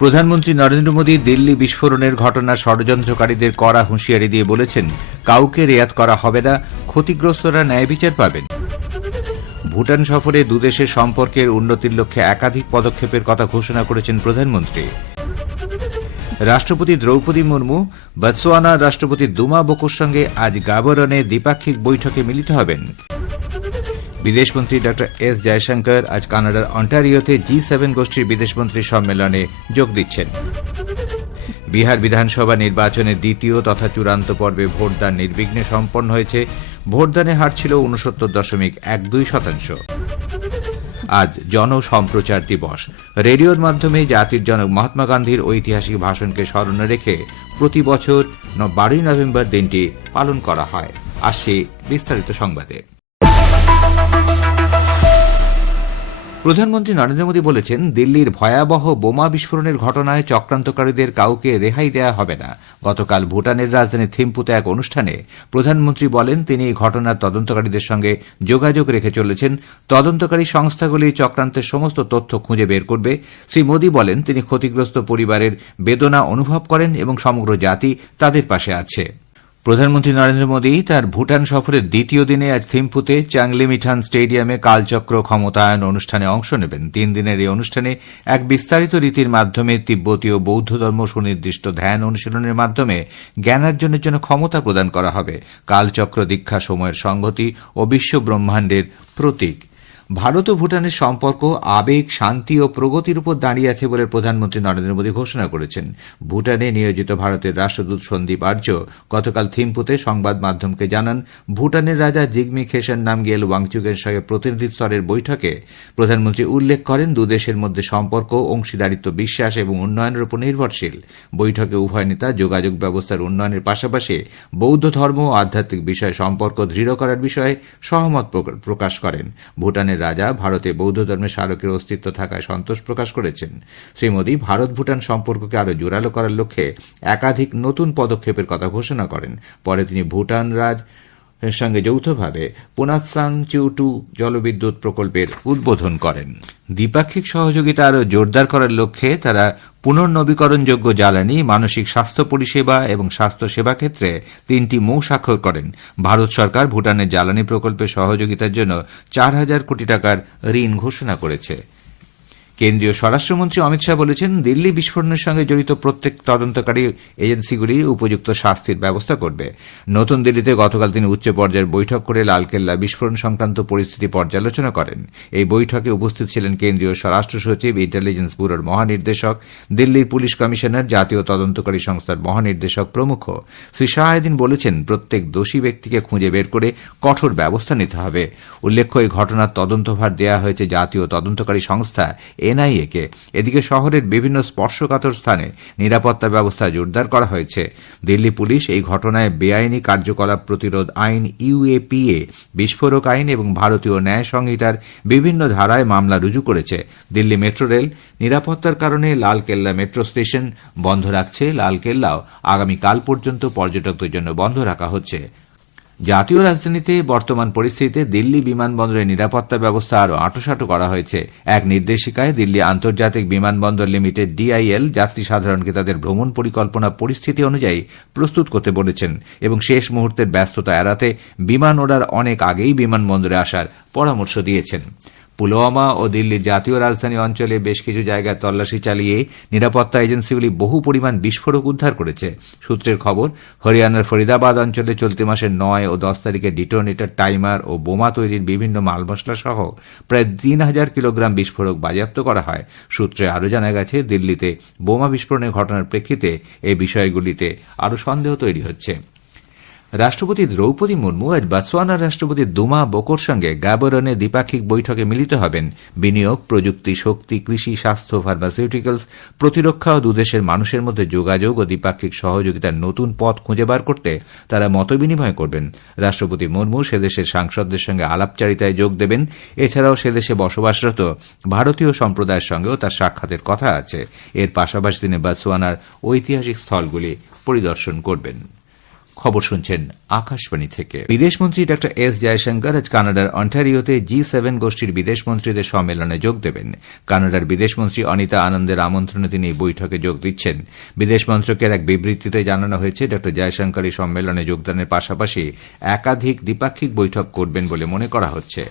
প্রধানমন্ত্রী নরেন্দ্র মোদী দিল্লি বিস্ফোরণের ঘটনার ষড়যন্ত্রকারীদের কড়া হুঁশিয়ারি দিয়ে বলেছেন, কাউকে রেয়াত করা হবে না, ক্ষতিগ্রস্তরা ন্যায় বিচার পাবেন। ভুটান সফরে দুদেশের সম্পর্কের উন্নতির লক্ষ্যে একাধিক পদক্ষেপের কথা ঘোষণা করেছেন প্রধানমন্ত্রী। রাষ্ট্রপতি দ্রৌপদী মুর্মু বতসোয়ানার রাষ্ট্রপতি দুমা বকুর সঙ্গে আজ গাবরনে দ্বিপাক্ষিক বৈঠকে মিলিত হবেন। বিদেশমন্ত্রী ড এস জয়শঙ্কর আজ কানাডার অন্টারিওতে জি সেভেন গোষ্ঠীর বিদেশমন্ত্রী সম্মেলনে যোগ দিচ্ছেন। বিহার বিধানসভা নির্বাচনের দ্বিতীয় তথা চূড়ান্ত পর্বে ভোটদান নির্বিঘ্নে সম্পন্ন হয়েছে। ভোটদানে হার ছিল উনসত্তর দশমিক এক দুই শতাংশ। আজ জনসম্প্রচার দিবস। রেডিওর মাধ্যমে জাতির জনক মহাত্মা গান্ধীর ঐতিহাসিক ভাষণকে স্মরণে রেখে প্রতি বছর বারোই নভেম্বর দিনটি পালন করা হয়। আসছে বিস্তারিত সংবাদে। প্রধানমন্ত্রী নরেন্দ্র মোদী বলেছেন, দিল্লির ভয়াবহ বোমা বিস্ফোরণের ঘটনায় চক্রান্তকারীদের কাউকে রেহাই দেয়া হবে না। গতকাল ভুটানের রাজধানী থিম্পুতে এক অনুষ্ঠানে প্রধানমন্ত্রী বলেন, তিনি এই ঘটনার তদন্তকারীদের সঙ্গে যোগাযোগ রেখে চলেছেন। তদন্তকারী সংস্থাগুলি চক্রান্তের সমস্ত তথ্য খুঁজে বের করবে। শ্রী মোদী বলেন, তিনি ক্ষতিগ্রস্ত পরিবারের বেদনা অনুভব করেন এবং সমগ্র জাতি তাদের পাশে আছে। প্রধানমন্ত্রী নরেন্দ্র মোদী তার ভুটান সফরের দ্বিতীয় দিনে আজ থিম্পুতে চাংলিমিঠান স্টেডিয়ামে কালচক্র ক্ষমতায়ন অনুষ্ঠানে অংশ নেবেন। তিন দিনের এই অনুষ্ঠানে এক বিস্তারিত রীতির মাধ্যমে তিব্বতীয় বৌদ্ধ ধর্ম সুনির্দিষ্ট ধ্যান অনুশীলনের মাধ্যমে জ্ঞানার্জনের জন্য ক্ষমতা প্রদান করা হবে। কালচক্র দীক্ষা সময়ের সংগতি ও বিশ্ব ব্রহ্মাণ্ডের প্রতীক। ভারত ও ভুটানের সম্পর্ক, আবেগ, শান্তি ও প্রগতির উপর দাঁড়িয়ে আছে বলে প্রধানমন্ত্রী নরেন্দ্র মোদী ঘোষণা করেছেন। ভুটানে নিয়োজিত ভারতের রাষ্ট্রদূত সন্দীপ আর্য গতকাল থিম্পুতে সংবাদ মাধ্যমকে জানান, ভুটানের রাজা জিগমি খেসান নামগিয়েল ওয়াংচুকের সঙ্গে প্রতিনিধি স্তরের বৈঠকে প্রধানমন্ত্রী উল্লেখ করেন দুদেশের মধ্যে সম্পর্ক, অংশীদারিত্ব বিশ্বাস এবং উন্নয়নের উপর নির্ভরশীল। বৈঠকে উভয় নেতা যোগাযোগ ব্যবস্থার উন্নয়নের পাশাপাশি বৌদ্ধ ধর্ম ও আধ্যাত্মিক বিষয়ে সম্পর্ক দৃঢ় করার বিষয়ে সহমত প্রকাশ করেন। ভুটানের ভুটানের রাজা ভারতে বৌদ্ধ ধর্মের স্মারকের অস্তিত্ব থাকায় সন্তোষ প্রকাশ করেছেন। শ্রী মোদী ভারত ভুটান সম্পর্ককে আরও জোরালো করার লক্ষ্যে একাধিক নতুন পদক্ষেপের কথা ঘোষণা করেন। পরে তিনি ভুটান রাজ সঙ্গে যৌথভাবে পুনাৎসাং চিউটু জলবিদ্যুৎ প্রকল্পের উদ্বোধন করেন। দ্বিপাক্ষিক সহযোগিতা আরও জোরদার করার লক্ষ্যে তারা পুনর্নবীকরণযোগ্য জ্বালানি, মানসিক স্বাস্থ্য পরিষেবা এবং স্বাস্থ্য সেবা ক্ষেত্রে তিনটি মৌ স্বাক্ষর করেন। ভারত সরকার ভুটানের জ্বালানি প্রকল্পে সহযোগিতার জন্য চার হাজার কোটি টাকার ঋণ ঘোষণা করেছে। কেন্দ্রীয় স্বরাষ্ট্রমন্ত্রী অমিত শাহ বলেছেন, দিল্লি বিস্ফোরণের সঙ্গে জড়িত প্রত্যেক তদন্তকারী এজেন্সিগুলি উপযুক্ত শাস্তির ব্যবস্থা করবে। নতুন দিল্লিতে গতকাল তিনি উচ্চ পর্যায়ের বৈঠক করে লালকেল্লা বিস্ফোরণ সংক্রান্ত পরিস্থিতি পর্যালোচনা করেন। এই বৈঠকে উপস্থিত ছিলেন কেন্দ্রীয় স্বরাষ্ট্র সচিব, ইন্টেলিজেন্স ব্যুরোর মহানির্দেশক, দিল্লির পুলিশ কমিশনার, জাতীয় তদন্তকারী সংস্থার মহানির্দেশক প্রমুখ। শ্রী শাহ এদিন বলেছেন, প্রত্যেক দোষী ব্যক্তিকে খুঁজে বের করে কঠোর ব্যবস্থা নিতে হবে। উল্লেখ্য, এই ঘটনার তদন্তভার দেওয়া হয়েছে জাতীয় তদন্তকারী সংস্থা এনআইএকে এদিকে শহরের বিভিন্ন স্পর্শকাতর স্থানে নিরাপত্তা ব্যবস্থা জোরদার করা হয়েছে। দিল্লি পুলিশ এই ঘটনায় বেআইনি কার্যকলাপ প্রতিরোধ আইন ইউএপিএ, বিস্ফোরক আইন এবং ভারতীয় ন্যায় সংহিতার বিভিন্ন ধারায় মামলা রুজু করেছে। দিল্লি মেট্রো রেল নিরাপত্তার কারণে লালকেল্লা মেট্রো স্টেশন বন্ধ রাখছে। লালকেল্লাও আগামীকাল পর্যন্ত পর্যটকদের জন্য বন্ধ রাখা হচ্ছে। জাতীয় রাজধানীতে বর্তমান পরিস্থিতিতে দিল্লি বিমানবন্দরের নিরাপত্তা ব্যবস্থা আরও আঁটোসাঁটো করা হয়েছে। এক নির্দেশিকায় দিল্লি আন্তর্জাতিক বিমানবন্দর লিমিটেড ডিআইএল যাত্রী সাধারণকে তাদের ভ্রমণ পরিকল্পনা পরিস্থিতি অনুযায়ী প্রস্তুত করতে বলেছেন এবং শেষ মুহূর্তের ব্যস্ততা এড়াতে বিমান ওড়ার অনেক আগেই বিমানবন্দরে আসার পরামর্শ দিয়েছেন। পুলওয়ামা ও দিল্লির জাতীয় রাজধানী অঞ্চলে বেশ কিছু জায়গায় তল্লাশি চালিয়ে নিরাপত্তা এজেন্সিগুলি বহু পরিমাণ বিস্ফোরক উদ্ধার করেছে। সূত্রের খবর, হরিয়ানার ফরিদাবাদ অঞ্চলে চলতি মাসের নয় ও দশ তারিখে ডিটোনেটর, টাইমার ও বোমা তৈরির বিভিন্ন মাল সহ প্রায় তিন হাজার কিলোগ্রাম বিস্ফোরক বাজেয়াপ্ত করা হয়। সূত্রে আরও জানা গেছে, দিল্লিতে বোমা বিস্ফোরণের ঘটনার প্রেক্ষিতে এই বিষয়গুলিতে আরও সন্দেহ তৈরি হচ্ছে। রাষ্ট্রপতি দ্রৌপদী মুর্মু আজ বাতসোয়ানার রাষ্ট্রপতি দুমা বোকোর সঙ্গে গাবরনে দ্বিপাক্ষিক বৈঠকে মিলিত হবেন। বিনিয়োগ, প্রযুক্তি, শক্তি, কৃষি, স্বাস্থ্য ফার্মাসিউটিক্যালস প্রতিরক্ষা ও দুদেশের মানুষের মধ্যে যোগাযোগ ও দ্বিপাক্ষিক সহযোগিতার নতুন পথ খুঁজে বার করতে তারা মতবিনিময় করবেন। রাষ্ট্রপতি মুর্মু সেদেশের সাংসদদের সঙ্গে আলাপচারিতায় যোগ দেবেন। এছাড়াও সেদেশে বসবাসরত ভারতীয় সম্প্রদায়ের সঙ্গেও তার সাক্ষাতের কথা আছে। এর পাশাপাশি তিনি বাতসোয়ানার ঐতিহাসিক স্থলগুলি পরিদর্শন করবেন। খবর শুনছেন আকাশবাণী থেকে। বিদেশমন্ত্রী ড এস জয়শঙ্কর আজ কানাডার অন্টারিওতে জি সেভেন গোষ্ঠীর বিদেশমন্ত্রীদের সম্মেলনে যোগ দেবেন। কানাডার বিদেশমন্ত্রী অনিতা আনন্দের আমন্ত্রণে তিনি এই বৈঠকে যোগ দিচ্ছেন। বিদেশ মন্ত্রকের এক বিবৃতিতে জানানো হয়েছে ড জয়শঙ্কর এই সম্মেলনে যোগদানের পাশাপাশি একাধিক দ্বিপাক্ষিক বৈঠক করবেন বলে মনে করা হচ্ছে।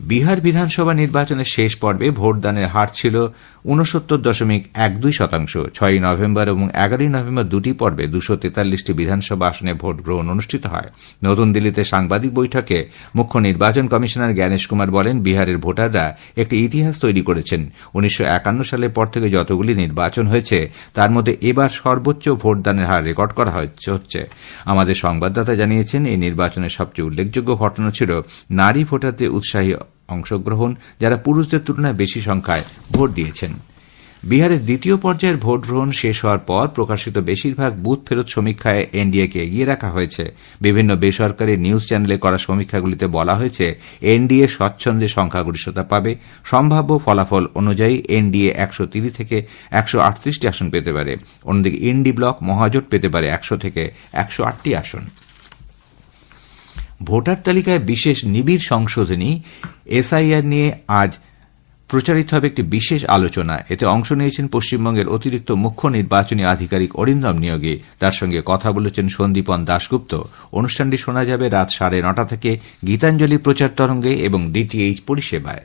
বিহার বিধানসভা নির্বাচনের শেষ পর্বে ভোটদানের হার ছিল উনসত্তর দশমিক এক দুই শতাংশ। ছয়ই নভেম্বর এবং এগারোই নভেম্বর দুটি পর্বে দুশো তেতাল্লিশটি বিধানসভা আসনে ভোট গ্রহণ অনুষ্ঠিত হয়। নতুন দিল্লিতে সাংবাদিক বৈঠকে মুখ্য নির্বাচন কমিশনার জ্ঞানেশ কুমার বলেন, বিহারের ভোটাররা একটি ইতিহাস তৈরি করেছেন। উনিশশো একান্ন সালের পর থেকে যতগুলি নির্বাচন হয়েছে, তার মধ্যে এবার সর্বোচ্চ ভোটদানের হার রেকর্ড করা হচ্ছে। আমাদের সংবাদদাতা জানিয়েছেন, এই নির্বাচনের সবচেয়ে উল্লেখযোগ্য ঘটনা ছিল, নারী ভোটারদের উৎসাহী অংশগ্রহণ, যারা পুরুষদের তুলনায় বেশি সংখ্যায় ভোট দিয়েছেন। বিহারের দ্বিতীয় পর্যায়ের ভোট গ্রহণ শেষ হওয়ার পর প্রকাশিত বেশিরভাগ বুথ ফেরত সমীক্ষায় এনডিএকে এগিয়ে রাখা হয়েছে। বিভিন্ন বেসরকারি নিউজ চ্যানেলে করা সমীক্ষাগুলিতে বলা হয়েছে, এনডিএ স্বচ্ছন্দে সংখ্যাগরিষ্ঠতা পাবে। সম্ভাব্য ফলাফল অনুযায়ী এনডিএ একশো তিরিশ থেকে একশো আটত্রিশটি আসন পেতে পারে। অন্যদিকে ইন্ডি ব্লক মহাজোট পেতে পারে একশো থেকে একশো আটটি আসন। ভোটার তালিকায় বিশেষ নিবিড় সংশোধনী এসআইআর নিয়ে আজ প্রচারিত হবে একটি বিশেষ আলোচনা। এতে অংশ নিয়েছেন পশ্চিমবঙ্গের অতিরিক্ত মুখ্য নির্বাচনী আধিকারিক অরিন্দম নিয়োগে। তার সঙ্গে কথা বলেছেন সন্দীপন দাশগুপ্ত। অনুষ্ঠানটি শোনা যাবে রাত সাড়ে নটা থেকে। গীতাঞ্জলি প্রচার তরঙ্গে এবং ডিটিএইচ পরিষেবায়।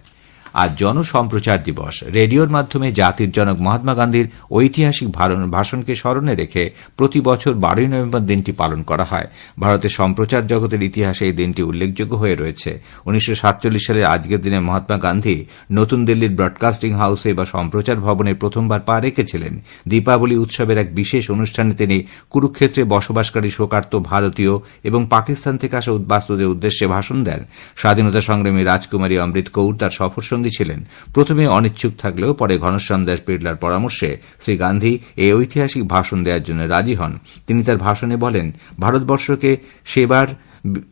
আজ জনসম্প্রচার দিবস। রেডিওর মাধ্যমে জাতির জনক মহাত্মা গান্ধীর ঐতিহাসিক ভাষণকে স্মরণে রেখে প্রতি বছর বারোই নভেম্বর দিনটি পালন করা হয়। ভারতের সম্প্রচার জগতের ইতিহাসে এই দিনটি উল্লেখযোগ্য হয়ে রয়েছে। উনিশশো সালের আজকের দিনে মহাত্মা গান্ধী নতুন দিল্লির ব্রডকাস্টিং হাউসে বা সম্প্রচার ভবনে প্রথমবার পা রেখেছিলেন। দীপাবলি উৎসবের এক বিশেষ অনুষ্ঠানে তিনি কুরুক্ষেত্রে বসবাসকারী শোকার্ত ভারতীয় এবং পাকিস্তান থেকে আসা উদ্বাস্তুদের উদ্দেশ্যে ভাষণ দেন। স্বাধীনতা সংগ্রামী রাজকুমারী অমৃত কৌর তার সফর সঙ্গী ছিলেন। প্রথমে অনিচ্ছুক থাকলেও পরে ঘনশ্যাম দাস বিড়লার পরামর্শে শ্রী গান্ধী এই ঐতিহাসিক ভাষণ দেওয়ার জন্য রাজি হন। তিনি তার ভাষণে বলেন, ভারতবর্ষকে সেবার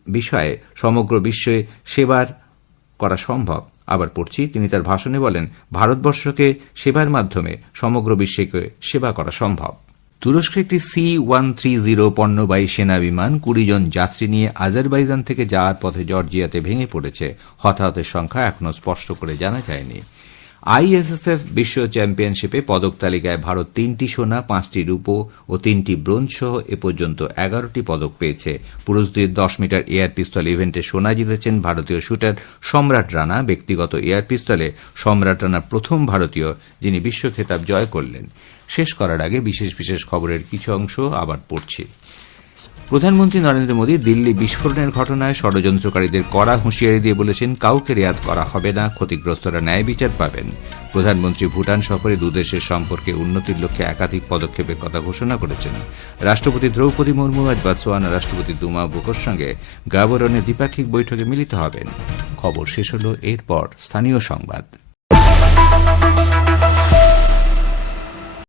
বিষয়ে, সমগ্র বিশ্বে সেবার করা সম্ভব। আবার পড়ছি, তিনি তার ভাষণে বলেন, ভারতবর্ষকে সেবার মাধ্যমে সমগ্র বিশ্বকে সেবা করা সম্ভব। তুরস্কে একটি সি ওয়ান থ্রি জিরো পণ্যবাহী সেনা বিমান কুড়ি জন যাত্রী নিয়ে আজারবাইজান থেকে যাওয়ার পথে জর্জিয়াতে ভেঙে পড়েছে। হতাহতের সংখ্যা এখনও স্পষ্ট করে জানা যায়নি। আইএসএসএফ বিশ্ব চ্যাম্পিয়নশিপে পদক তালিকায় ভারত তিনটি সোনা, পাঁচটি রূপো ও তিনটি ব্রোঞ্জ সহ এ পর্যন্ত এগারোটি পদক পেয়েছে। পুরুষদের দশ মিটার এয়ার পিস্তল ইভেন্টে সোনা জিতেছেন ভারতীয় শুটার সম্রাট রানা। ব্যক্তিগত এয়ার পিস্তলে সম্রাট রানা প্রথম ভারতীয়, যিনি বিশ্ব খেতাব জয় করলেন। শেষ করার আগে বিশেষ বিশেষ খবরের কিছু অংশ আবার পড়ছি। প্রধানমন্ত্রী নরেন্দ্র মোদী দিল্লি বিস্ফোরণের ঘটনায় ষড়যন্ত্রকারীদের কড়া হুঁশিয়ারি দিয়ে বলেছেন, কাউকে রেয়াত করা হবে না, ক্ষতিগ্রস্তরা ন্যায় বিচার পাবেন। প্রধানমন্ত্রী ভুটান সফরে দুদেশের সম্পর্কে উন্নতির লক্ষ্যে একাধিক পদক্ষেপের কথা ঘোষণা করেছেন। রাষ্ট্রপতি দ্রৌপদী মুর্মু আজ বাতসোয়ানা রাষ্ট্রপতি দুমা বুকোর সঙ্গে গাবরণে দ্বিপাক্ষিক বৈঠকে মিলিত হবেন। খবর শেষ হল এরপর। স্থানীয় সংবাদ।